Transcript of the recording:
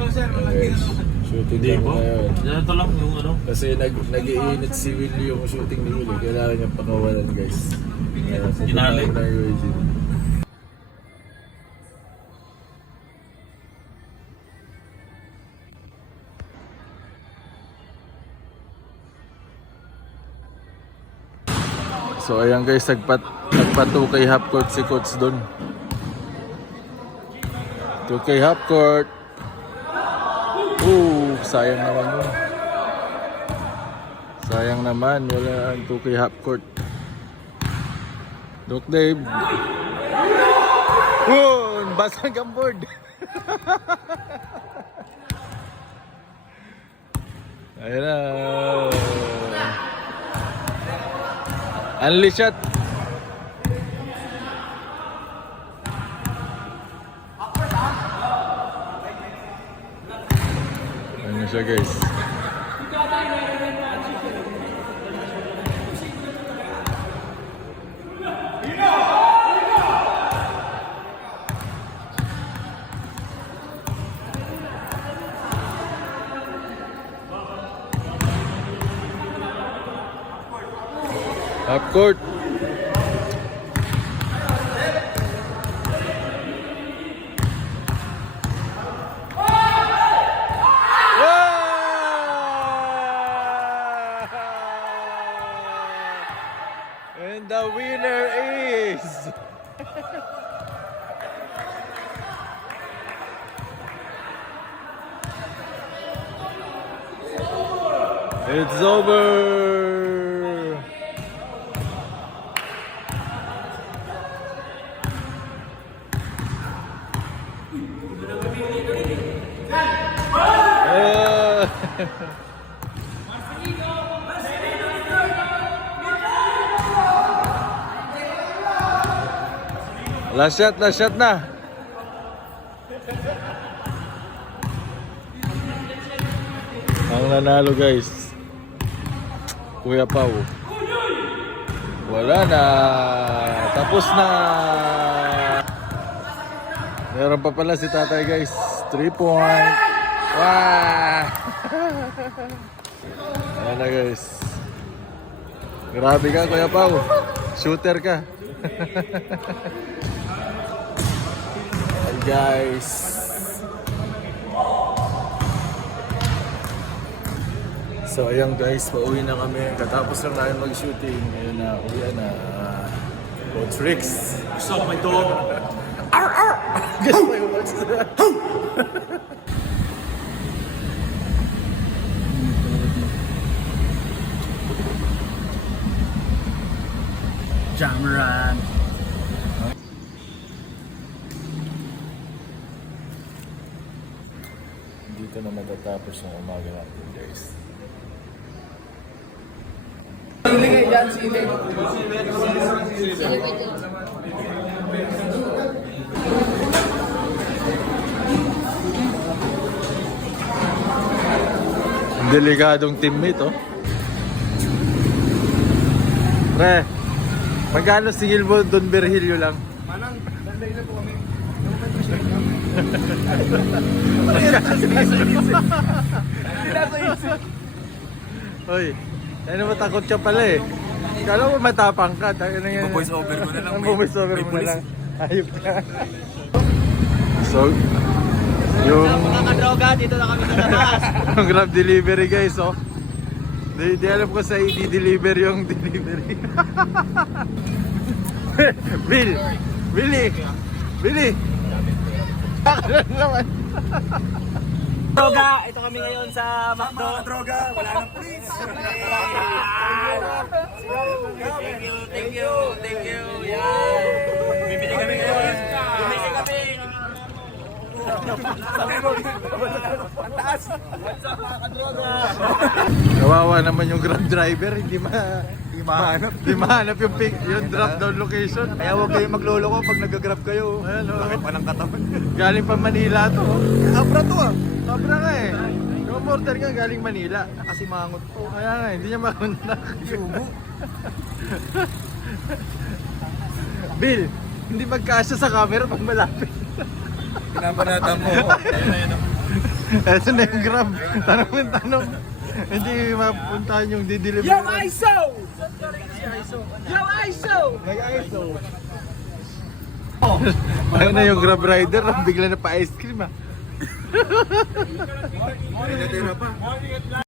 Guys, shooting Hindi kami ba? ngayon. Ito lang yung ano. Kasi nag nag-iinit si Willie yung shooting ni Willie. Kailangan niya pakawalan guys. Kaya Ginali. Eugene. So ayan guys, nagpat nagpa 2K half court si coach doon. 2K half court. Ooh, sayang naman yun. Sayang naman, wala ang 2K half court. Doc Dave. Woo! Basag ang board. Ayun na. Unleash shot. Siya guys? Half court. It's over. Uh, last shot, last shot na. Ang nanalo guys. Kuya Pau. Wala na. Tapos na. Meron pa pala si tatay guys. 3 point. Wow! Ayan na guys. Grabe ka Kuya Pau. Shooter ka. Ayan guys. So ayan guys, pauwi na kami. Katapos lang namin mag-shooting. Ayun na, uwi na. Coach Rix. What's up, my dog? Guess mo yung words na. Jamaran. Dito na matatapos ang umaga natin guys. Delikadong teammate oh. Pre, magkano singil mo Don Berhilio lang? Hoy, ano mo takot ka pala eh. Kala mo matapang ka. Tayo na yan. voice over ko na lang, Ang may- voice over mo na lang. Ayop ka. So, yung, Mga droga, dito na kami sa labas. yung grab delivery guys, oh. Di, di alam ko sa i-deliver yung delivery. Bill! Billy! Billy! naman. droga, ito kami ngayon sa McDo. Droga, wala na please. Kawawa naman yung grab driver, hindi ma hindi mahanap, hindi mahanap yung pick, yung drop down location. Kaya huwag kayong magloloko pag nag-grab kayo. Ano? Bakit pa ng katawan? Galing pa Manila to. oh. Abra to ah. Sobra nga eh. Yung order nga galing Manila. Nakasimangot to. Kaya nga, hindi niya makundak. Subo. Bill, hindi magkasya sa camera pag malapit. Pinapanatan mo. Ayun na yung grab. Tanong ng tanong. Hindi mapuntahan yung dideliver. Yo, ISO! Yo, ISO! Nag-ISO. Ayun na yung grab rider, bigla na pa ice cream ah.